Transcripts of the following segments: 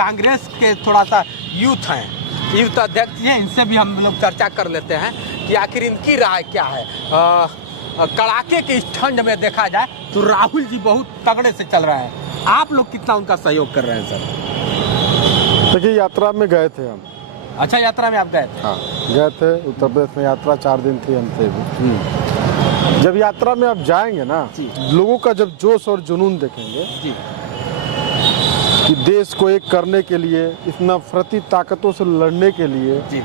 कांग्रेस के थोड़ा सा यूथ हैं, यूथ अध्यक्ष हैं, इनसे भी हम लोग चर्चा कर लेते हैं कि आखिर इनकी राय क्या है। कड़ाके की इस ठंड में देखा जाए तो राहुल जी बहुत तगड़े से चल रहे हैं, आप लोग कितना उनका सहयोग कर रहे हैं सर? देखिए, यात्रा में गए थे हम। अच्छा, यात्रा में आप गए थे? हाँ, गए थे उत्तर प्रदेश में, यात्रा 4 दिन थी हमसे भी। जब यात्रा में आप जाएंगे ना, लोगों का जब जोश और जुनून देखेंगे जी, कि देश को एक करने के लिए, इस नफरती ताकतों से लड़ने के लिए जी,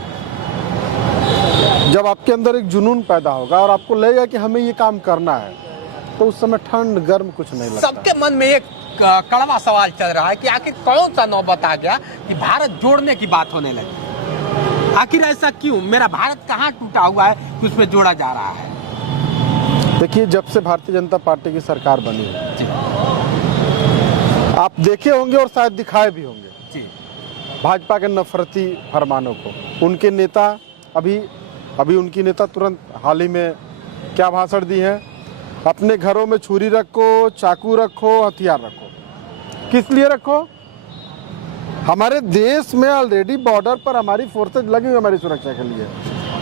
जब आपके अंदर एक जुनून पैदा होगा और आपको लगेगा कि हमें ये काम करना है, तो उस समय ठंड गर्म कुछ नहीं लगता। सबके मन में एक कड़वा सवाल चल रहा है कि आखिर कौन सा नौबत आ गया कि भारत जोड़ने की बात होने लगी। आखिर ऐसा क्यों? मेरा भारत कहाँ टूटा हुआ है कि उसमें जोड़ा जा रहा है? देखिए, जब से भारतीय जनता पार्टी की सरकार बनी है, आप देखे होंगे और शायद दिखाए भी होंगे जी, भाजपा के नफरती फरमानों को। उनके नेता अभी उनकी नेता तुरंत हाल ही में क्या भाषण दी है, अपने घरों में छुरी रखो, चाकू रखो, हथियार रखो। किस लिए रखो? हमारे देश में ऑलरेडी बॉर्डर पर हमारी फोर्सेज लगी हुई हमारी सुरक्षा के लिए।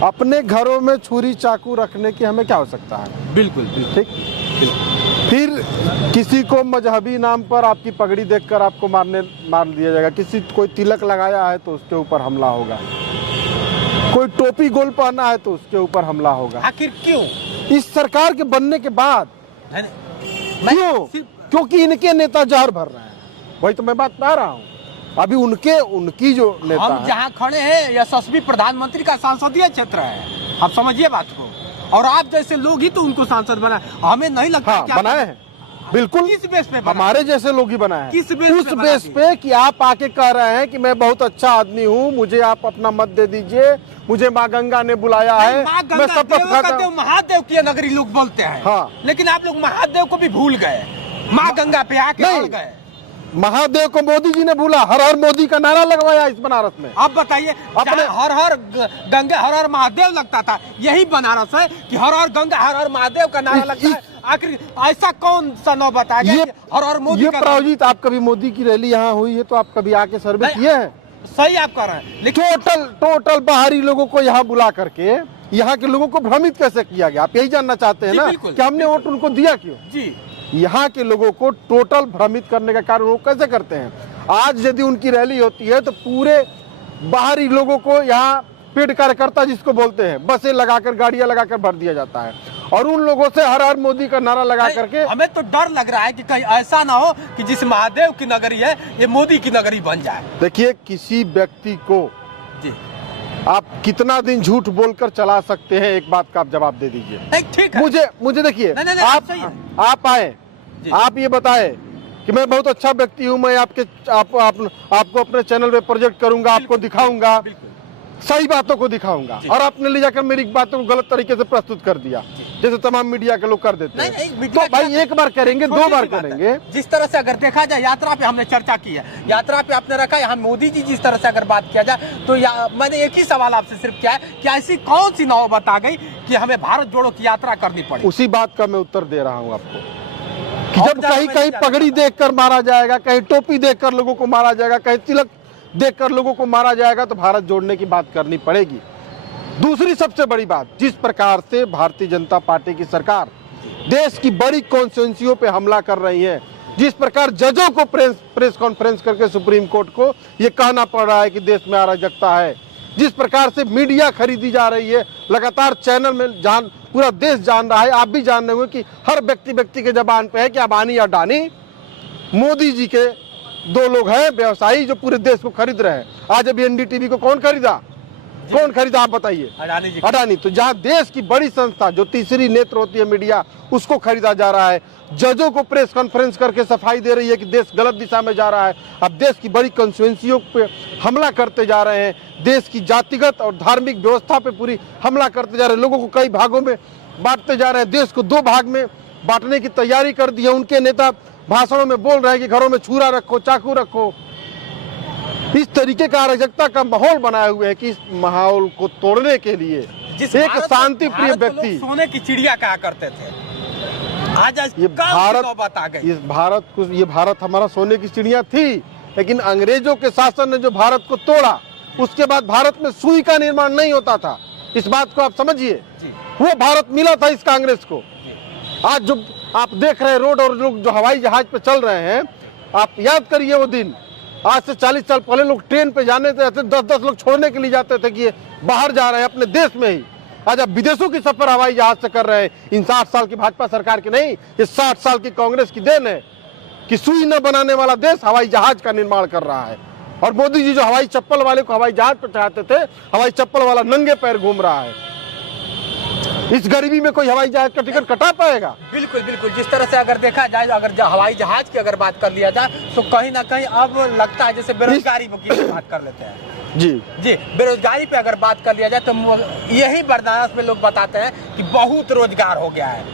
अपने घरों में छुरी चाकू रखने की हमें क्या आवश्यकता है? बिल्कुल, ठीक। फिर किसी को मजहबी नाम पर आपकी पगड़ी देखकर आपको मार दिया जाएगा। किसी कोई तिलक लगाया है तो उसके ऊपर हमला होगा, कोई टोपी गोल पहना है तो उसके ऊपर हमला होगा। आखिर क्यों? इस सरकार के बनने के बाद क्यों? क्योंकि इनके नेता जहर भर रहे हैं। वही तो मैं बात बता रहा हूँ। अभी उनकी जो नेता हम जहाँ खड़े हैं यशस्वी प्रधानमंत्री का संसदीय क्षेत्र है, आप समझिए बात को। और आप जैसे लोग ही तो उनको सांसद बनाए, हमें नहीं लगता। हाँ, बनाए हैं, बिल्कुल। किस बेस पे? हमारे जैसे लोग ही बनाए हैं। किस बेस उस बेस पे कि आप आके कह रहे हैं कि मैं बहुत अच्छा आदमी हूँ, मुझे आप अपना मत दे दीजिए, मुझे माँ गंगा ने बुलाया है, मैं शपथ खाता हूँ। महादेव की नगरी लोग बोलते हैं। हाँ, लेकिन आप लोग महादेव को भी भूल गए, माँ गंगा पे आके अड़ गए। महादेव को मोदी जी ने भूला, हर हर मोदी का नारा लगवाया इस बनारस में। अब बताइए, अपने हर हर गंगा हर हर महादेव लगता था, यही बनारस है कि हर हर गंगा हर हर महादेव का नारा लगता है। आखिर ऐसा कौन सा नौबत आ गया? हर हर मोदी। ये प्रायोजित, आप कभी मोदी की रैली यहाँ हुई है तो आप कभी आके सर्वे किए हैं? सही आप कर रहे हैं, लेकिन टोटल बाहरी लोगों को यहाँ बुला करके यहाँ के लोगों को भ्रमित कैसे किया गया? आप यही जानना चाहते हैं ना कि हमने वोट उनको दिया क्यों? जी, यहाँ के लोगों को टोटल भ्रमित करने का कार्य वो कैसे करते हैं? आज यदि उनकी रैली होती है तो पूरे बाहरी लोगों को यहाँ पेड कार्यकर्ता जिसको बोलते हैं, बसें लगाकर, गाड़ियां लगाकर भर दिया जाता है और उन लोगों से हर हर मोदी का नारा लगा करके। हमें तो डर लग रहा है कि कहीं ऐसा ना हो कि जिस महादेव की नगरी है ये मोदी की नगरी बन जाए। देखिए, किसी व्यक्ति को जी, आप कितना दिन झूठ बोलकर चला सकते हैं, एक बात का आप जवाब दे दीजिए। ठीक है, मुझे देखिए, आप आए, आप ये बताए कि मैं बहुत अच्छा व्यक्ति हूँ, मैं आपको अपने चैनल पे प्रोजेक्ट करूंगा, आपको दिखाऊंगा, सही बातों को दिखाऊंगा, और आपने ले जाकर मेरी बातों को गलत तरीके से प्रस्तुत कर दिया, जैसे तमाम मीडिया के लोग कर देते हैं। तो भाई, एक बार करेंगे, 2 बार करेंगे। जिस तरह से अगर देखा जाए, यात्रा पे हमने चर्चा की है, यात्रा पे आपने रखा, यहाँ मोदी जी जिस तरह से अगर बात किया जाए तो मैंने एक ही सवाल आपसे सिर्फ किया है कि ऐसी कौन सी नौबत आ गई कि हमें भारत जोड़ो की यात्रा करनी पड़ी? उसी बात का मैं उत्तर दे रहा हूँ आपको कि जब कहीं पगड़ी देखकर मारा जाएगा, कहीं टोपी देखकर लोगों को मारा जाएगा, कहीं तिलक देखकर लोगों को मारा जाएगा, तो भारत जोड़ने की बात करनी पड़ेगी। दूसरी सबसे बड़ी बात, जिस प्रकार से भारतीय जनता पार्टी की सरकार देश की बड़ी कॉन्स्टिट्यूएंसियों पे हमला कर रही है, जिस प्रकार जजों को प्रेस कॉन्फ्रेंस करके सुप्रीम कोर्ट को ये कहना पड़ रहा है कि देश में अराजकता है, जिस प्रकार से मीडिया खरीदी जा रही है, लगातार चैनल में पूरा देश जान रहा है, आप भी जान रहे हो कि हर व्यक्ति के जबान पे है कि अबानी या अडानी, मोदी जी के 2 लोग हैं व्यवसायी जो पूरे देश को खरीद रहे हैं। आज अभी एनडीटीवी को कौन खरीदा आप बताइए? अडानी। तो जहां देश की बड़ी संस्था जो तीसरी नेत्र होती है मीडिया, उसको खरीदा जा रहा है, जजों को प्रेस कॉन्फ्रेंस करके सफाई दे रही है कि देश गलत दिशा में जा रहा है। अब देश की बड़ी कॉन्स्टिट्यूएंसियों पे हमला करते जा रहे हैं, देश की जातिगत और धार्मिक व्यवस्था पे पूरी हमला करते जा रहे हैं, लोगों को कई भागों में बांटते जा रहे हैं, देश को 2 भाग में बांटने की तैयारी कर दी है। उनके नेता भाषणों में बोल रहे हैं कि घरों में छुरा रखो, चाकू रखो। इस तरीके का अराजकता का माहौल बनाए हुए है कि इस माहौल को तोड़ने के लिए एक शांति प्रिय व्यक्ति, सोने की चिड़िया कहा करते थे, आज ये भारत हमारा सोने की चिड़िया थी, लेकिन अंग्रेजों के शासन ने जो भारत को तोड़ा, उसके बाद भारत में सुई का निर्माण नहीं होता था। इस बात को आप समझिए, वो भारत मिला था इस कांग्रेस को। आज जो आप देख रहे हैं रोड और लोग जो हवाई जहाज पे चल रहे हैं, आप याद करिए वो दिन, आज से 40 साल पहले लोग ट्रेन पे जाने थे, 10-10 लोग छोड़ने के लिए जाते थे कि ये बाहर जा रहे हैं अपने देश में ही। आज आप विदेशों की सफर हवाई जहाज से कर रहे हैं। इन 60 साल की भाजपा सरकार की नहीं, ये 60 साल की कांग्रेस की देन है कि सुई न बनाने वाला देश हवाई जहाज का निर्माण कर रहा है। और मोदी जी जो हवाई चप्पल वाले को हवाई जहाज पर चढ़ाते थे, हवाई चप्पल वाला नंगे पैर घूम रहा है। इस गरीबी में कोई हवाई जहाज का टिकट कटा पाएगा? बिल्कुल बिल्कुल। जिस तरह से अगर देखा जाए, अगर हवाई जहाज की अगर बात कर लिया जाए, तो कहीं ना कहीं अब लगता है जैसे बेरोजगारी की बात कर लेते हैं। जी जी, बेरोजगारी पे अगर बात कर लिया जाए तो यही बर्दाश्त में लोग बताते हैं कि बहुत रोजगार हो गया है।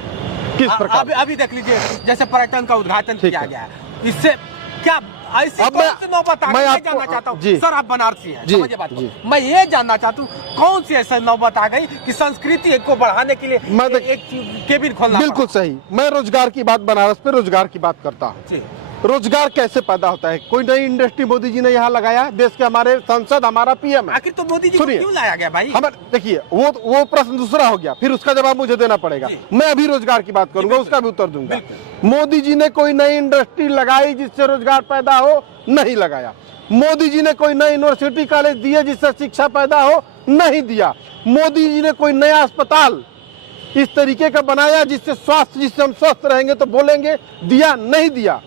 किस प्रकार? अभी देख लीजिए, जैसे पर्यटन का उद्घाटन किया गया है, इससे क्या ऐसी अब कौन सी नौबत आ गई? मैं जानना चाहता हूँ सर, आप बनारसी हैं, समझिए बात को। मैं ये जानना चाहता हूँ कौन सी ऐसी नौबत आ गई कि संस्कृति को बढ़ाने के लिए एक केबिन खोलना? बिल्कुल सही। मैं रोजगार की बात, बनारस पे रोजगार की बात करता हूँ। रोजगार कैसे पैदा होता है? कोई नई इंडस्ट्री मोदी जी ने यहाँ लगाया, देश के हमारे सांसद, हमारा पीएम है। आखिर तो मोदी जी को क्यों लाया गया भाई? हमारे देखिए, वो प्रश्न दूसरा हो गया, फिर उसका जवाब मुझे देना पड़ेगा। मैं अभी रोजगार की बात करूंगा, उसका भी उत्तर दूंगा। मोदी जी ने कोई नई इंडस्ट्री लगाई जिससे रोजगार पैदा हो? नहीं लगाया। मोदी जी ने कोई नई यूनिवर्सिटी कॉलेज दिए जिससे शिक्षा पैदा हो? नहीं दिया। मोदी जी ने कोई नया अस्पताल इस तरीके का बनाया जिससे जिससे हम स्वस्थ रहेंगे तो बोलेंगे? दिया? नहीं दिया।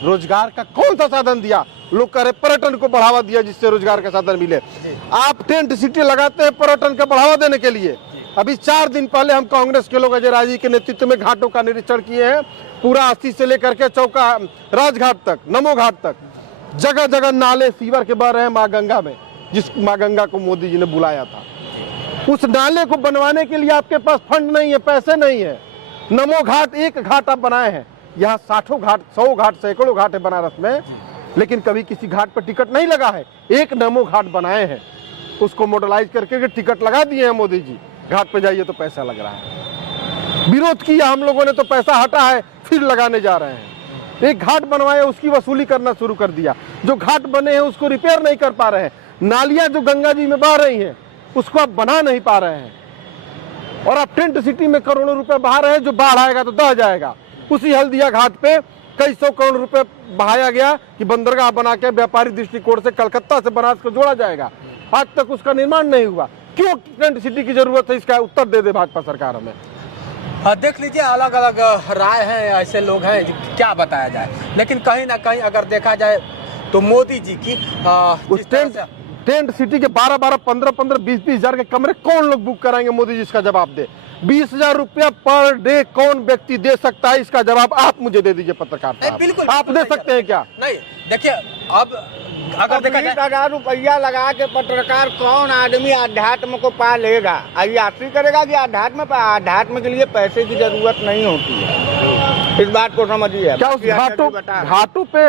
रोजगार का कौन सा साधन दिया? लोग कह रहे पर्यटन को बढ़ावा दिया जिससे रोजगार का साधन मिले। आप टेंट सिटी लगाते हैं पर्यटन का बढ़ावा देने के लिए। अभी 4 दिन पहले हम कांग्रेस के लोग अजय राय जी के नेतृत्व में घाटों का निरीक्षण किए हैं। पूरा 80 से लेकर के चौका राजघाट तक, नमो घाट तक, जगह जगह नाले सीवर के बह रहे हैं माँ गंगा में, जिस माँ गंगा को मोदी जी ने बुलाया था। उस नाले को बनवाने के लिए आपके पास फंड नहीं है, पैसे नहीं है। नमो घाट, एक घाट आप बनाए हैं। यहाँ 60 घाट, 100 घाट, सैकड़ों घाट है बनारस में, लेकिन कभी किसी घाट पर टिकट नहीं लगा है। एक नमो घाट बनाए हैं, उसको मॉडलाइज करके टिकट लगा दिए हैं मोदी जी। घाट पे जाइए तो पैसा लग रहा है। विरोध किया हम लोगों ने तो पैसा हटा है, फिर लगाने जा रहे हैं। एक घाट बनवाए, उसकी वसूली करना शुरू कर दिया। जो घाट बने हैं उसको रिपेयर नहीं कर पा रहे हैं। नालियां जो गंगा जी में बह रही हैं उसको आप बना नहीं पा रहे हैं। और आप टेंट सिटी में करोड़ों रुपए बहा रहे हैं, जो बाढ़ आएगा तो दह जाएगा। उसी हल्दिया घाट पे कई 100 करोड़ रुपए बहाया गया कि बंदरगाह बना के व्यापारिक दृष्टिकोण से कलकत्ता से बनारस को जोड़ा जाएगा। आज तक उसका निर्माण नहीं हुआ। क्यों टेंट सिटी की जरूरत है? इसका उत्तर दे दे भाजपा सरकार हमें। देख लीजिए, अलग अलग राय है, ऐसे लोग हैं, क्या बताया जाए। लेकिन कहीं ना कहीं अगर देखा जाए तो मोदी जी की उस टेंट सिटी के 12-12, 15-15, 20-20 हजार के कमरे कौन लोग बुक कराएंगे? मोदी जी इसका जवाब दे। 20,000 रुपया पर डे कौन व्यक्ति दे सकता है? इसका जवाब आप मुझे दे दीजिए पत्रकार साहब। बिल्कुल आप दे सकते हैं क्या? नहीं, देखिए, अब अगर देखा जाए 20,000 रुपया लगा के पत्रकार कौन आदमी अध्यात्म को पा लेगा? अयासी करेगा कि अध्यात्म के लिए पैसे की जरूरत नहीं होती है। इस बात को समझिए। क्या उस घाटों पे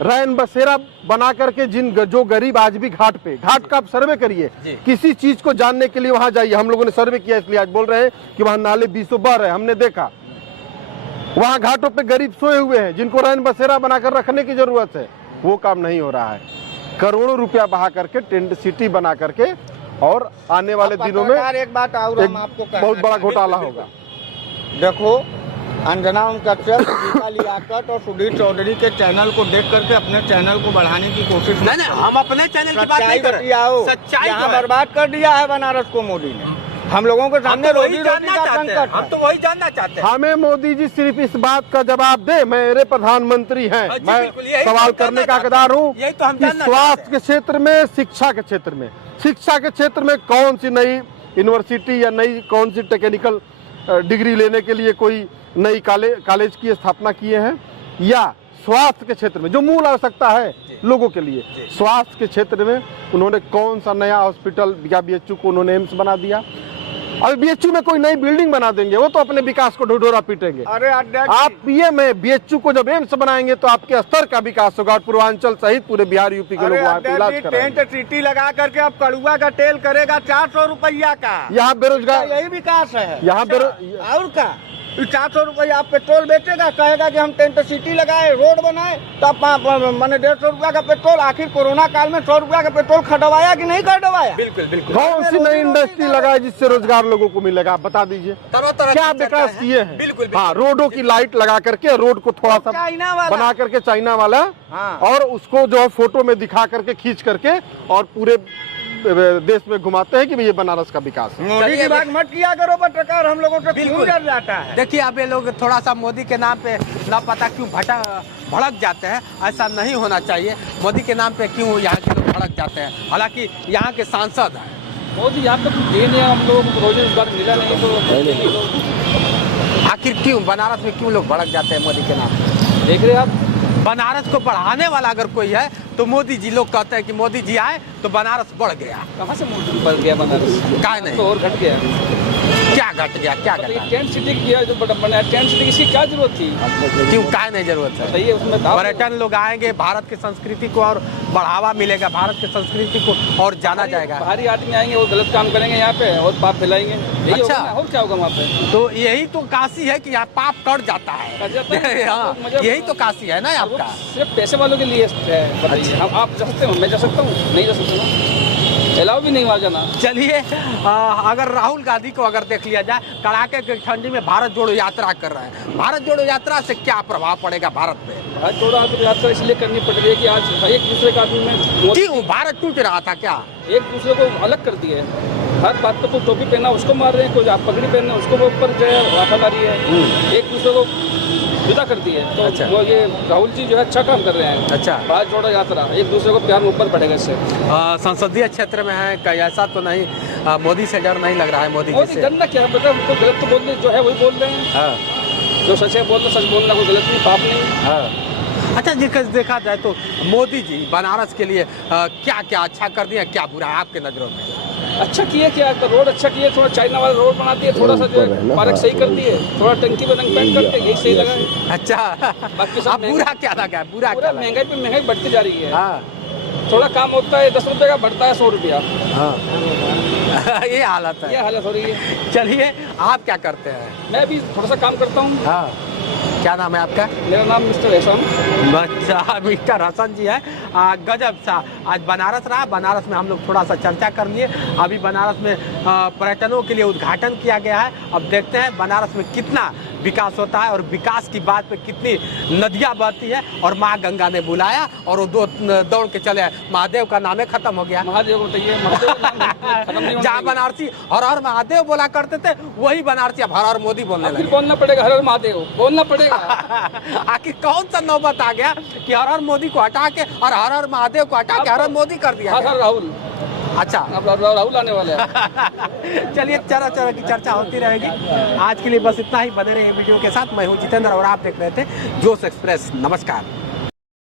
रैन बसेरा बना करके जो गरीब आज भी घाट का आप सर्वे करिए, किसी चीज को जानने के लिए वहां जाइए। हम लोगों ने सर्वे किया, इसलिए आज बोल रहे हैं कि वहां नाले 20 बह रहे हैं। हमने देखा वहां घाटों पे गरीब सोए हुए हैं जिनको रैन बसेरा बनाकर रखने की जरूरत है। वो काम नहीं हो रहा है। करोड़ों रुपया बहा करके टेंट सिटी बना करके, और आने वाले दिनों में एक बात और हम आपको बहुत बड़ा घोटाला होगा। देखो, अंजना ओम कश्यप, दीपा लियाकत और सुधीर चौधरी के चैनल को देख करके अपने चैनल को बढ़ाने की कोशिश नहीं, हम अपने चैनल की बात नहीं कर रहे। सच्चाई यहाँ बर्बाद कर दिया है बनारस को मोदी ने। हम लोगों के सामने रोजी रोटी का संकट। हम तो वही जानना चाहते हैं। हमें मोदी जी सिर्फ इस बात का जवाब दे, मेरे प्रधानमंत्री हैं, मैं सवाल करने का हकदार हूँ कि स्वास्थ्य के क्षेत्र में, शिक्षा के क्षेत्र में कौन सी नई यूनिवर्सिटी या नई कौन सी टेक्निकल डिग्री लेने के लिए कोई नई कॉलेज की स्थापना किए हैं, या स्वास्थ्य के क्षेत्र में जो मूल आवश्यकता है लोगों के लिए, स्वास्थ्य के क्षेत्र में उन्होंने कौन सा नया हॉस्पिटल या बीएचयू को उन्होंने एम्स बना दिया? अभी बीएचयू में कोई नई बिल्डिंग बना देंगे, वो तो अपने विकास को ढोढोरा पीटेंगे। अरे आप पीएम है, बीएचयू को जब एम्स बनाएंगे तो आपके स्तर का विकास होगा। पूर्वांचल सहित पूरे बिहार यूपी के लोग वहाँ पे इलाज कराएंगे। टेंट सिटी लगा करके अब कड़ुआ का तेल करेगा 400 रुपया का। यहाँ बेरोजगार, यही विकास है। यहाँ और क्या 400 रुपया आप पेट्रोल बेचेगा, कहेगा कि हम टेंट सिटी लगाए, रोड बनाए, तो आप मैंने 150 रुपया का पेट्रोल, आखिर कोरोना काल में 100 रुपया का पेट्रोल खटवाया कि नहीं खटवाया? बिल्कुल बिल्कुल। कौन सी नई इंडस्ट्री लगाए जिससे रोजगार लोगों को मिलेगा, आप बता दीजिए। तरह क्या की विकास चर्चा है। किए हैं? बिल्कुल हाँ, रोडों की लाइट लगा करके रोड को थोड़ा सा चाइना वाला बना करके, चाइना वाला, हाँ। और उसको जो है फोटो में दिखा करके, खींच करके, और पूरे देश में घुमाते हैं कि ये बनारस का विकास है। मोदी की बात मत किया करो पत्रकार, हम लोगों से क्यों बिल्कुल। डर जाता है? देखिए अब ये लोग थोड़ा सा मोदी के नाम पे ना पता क्यों भड़क जाते हैं, ऐसा नहीं होना चाहिए। मोदी के नाम पे क्यों यहाँ के लोग भड़क जाते हैं, हालांकि यहाँ के सांसद हैं। मोदी यहाँ पे कुछ दे नहीं, हम लोगों को रोजगार मिला नहीं तो आखिर क्यों बनारस में क्यों लोग भड़क जाते हैं मोदी के नाम पे? देख रहे हैं आप, बनारस को बढ़ाने वाला अगर कोई है तो मोदी जी। लोग कहते हैं कि मोदी जी आए तो बनारस बढ़ गया। कहाँ से मोदी बढ़ गया बनारस? काय नहीं, तो और घट गया। क्या घट गया, क्या तो ये घटा? टेंट सिटी किया जो बना है, टेंट सिटी की क्या जरूरत थी? क्यों, काय नहीं जरूरत है? बताइए उसमें था। पर्यटन लोग आएंगे, भारत की संस्कृति को और बढ़ावा मिलेगा, भारत की संस्कृति को और जाना जाएगा। बाहरी आदमी आएंगे, वो गलत काम करेंगे यहाँ पे और पाप फैलाएंगे, यही अच्छा। होगा ना, और क्या होगा वहाँ पे? तो यही तो काशी है कि यहाँ पाप कट जाता कट जाता है। है। हाँ, मुझे- यही तो काशी है ना वो आपका। सिर्फ पैसे वालों के लिए है, बताइए। अच्छा। हम आप जा सकते हो, मैं जा सकता हूँ? नहीं जा सकता ना, अलाउ भी नहीं वहाँ जाना। चलिए अगर राहुल गांधी को अगर देख लिया जाए, कड़ाके की ठंडी में भारत जोड़ो यात्रा कर रहे हैं, भारत जोड़ो यात्रा से क्या प्रभाव पड़ेगा भारत पे? आज थोड़ा यात्रा इसलिए करनी पड़ रही है कि आज एक दूसरे का आदमी में क्यों भारत टूट रहा था क्या? एक दूसरे को अलग कर दिए। हर बात पर कोई टोपी पहना उसको मार रहे हैं, कोई आप पगड़ी पहनना उसको वो ऊपर जो है वफादारी है, एक दूसरे को जुदा कर दिए। तो अच्छा। वो ये राहुल जी जो है अच्छा काम कर रहे हैं। अच्छा। भारत जोड़ो यात्रा एक दूसरे को प्यार में ऊपर बढ़ेगा इससे। संसदीय क्षेत्र में है कहीं ऐसा तो नहीं, मोदी से डर नहीं लग रहा है मोदी जी मोदी से? गंदा क्या है, मतलब उनको गलत तो बोलने जो है वही बोल रहे हैं, हाँ, जो सच है बोलना, सच बोलना कोई गलत नहीं, पाप नहीं। हाँ। अच्छा जी, देखा जाए तो मोदी जी बनारस के लिए क्या क्या अच्छा कर दिया, क्या बुरा है आपके नजरों में? अच्छा किए क्या, तो रोड अच्छा किए, थोड़ा चाइना वाला रोड बना दिए, थोड़ा सा जो है पार्क सही कर दिए, थोड़ा टंकी में रंग पेंट करके यही सही लगा है। अच्छा, बाकी सब अब बुरा क्या लगा है? बुरा क्या पूरा लगा? महंगाई पे महंगाई बढ़ती जा रही है। हाँ, थोड़ा काम होता है 10 रुपए का, बढ़ता है 100 रुपया, हाँ। ये हालत ये है। हालत हो रही है। चलिए, आप क्या करते हैं? मैं भी थोड़ा सा काम करता हूँ। हाँ, क्या नाम है आपका? मेरा नाम मिस्टर एहसान। अच्छा, मिस्टर हसन जी है। गजब सा आज बनारस रहा। बनारस में हम लोग थोड़ा सा चर्चा कर लिए। अभी बनारस में पर्यटनों के लिए उद्घाटन किया गया है। अब देखते हैं बनारस में कितना विकास होता है और विकास की बात पे कितनी नदियाँ बहती है। और माँ गंगा ने बुलाया और वो दौड़ के चले आए। महादेव का नाम खत्म हो गया। महादेव को बताइए, महादेव का नाम खत्म नहीं होना जहाँ चाहिए। बनारसी हर हर महादेव बोला करते थे, वही बनारसी अब हर हर मोदी बोलने अब फिर लगे। बोलना पड़ेगा, हर हर महादेव बोलना पड़ेगा। आखिर कौन सा नौबत आ गया कि हर हर मोदी को हटा के और हर हर महादेव को हटा के हर हर मोदी कर दिया हर गया? हर राहुल, अच्छा। अब राहुल आने वाले हैं। चलिए, तरह तरह की चर्चा होती रहेगी। आज के लिए बस इतना ही। बने रहिए वीडियो के साथ। मैं हूँ जितेंद्र और आप देख रहे थे जोश एक्सप्रेस। नमस्कार।